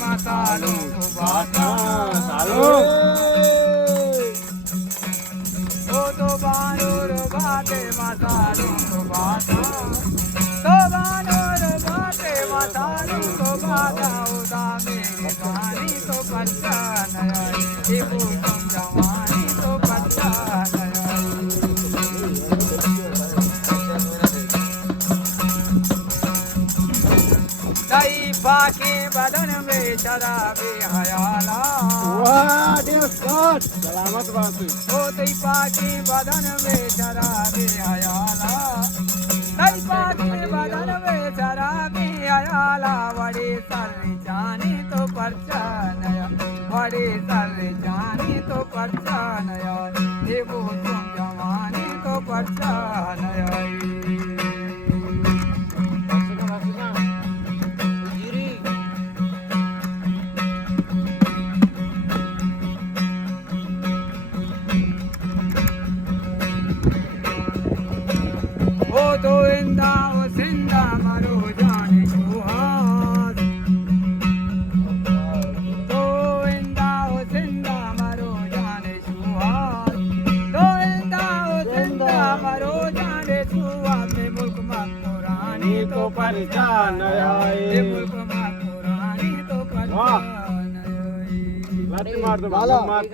मसालों को बांटा वो तो बानर बाटे मसालों को बांटा तो बानर बाटे मसालों को बांटा उदा मेरी कहानी तो बच्चा नया ये वो तुम जवानी तो बच्चा नया दई पाके बदन में शराबी हयाला वाह देव गॉड सलामत बात ओ दई पाके बदन में शराबी हयाला दई पाके बदन में शराबी हयाला बड़े सर जाने तो परचा नया बड़े सर जाने तो परचा नया देवो तुम जवानी तो परचा नया ओ तो इंदा ओ जिंदा मरो जाने सुहास तो इंदा ओ जिंदा मरो जाने सुहास तो इंदा ओ जिंदा मरो जाने सुहास में मुल्क पुरानी तो पहचान आए मुल्क पुरानी तो पहचान आए लाठी मार दो मार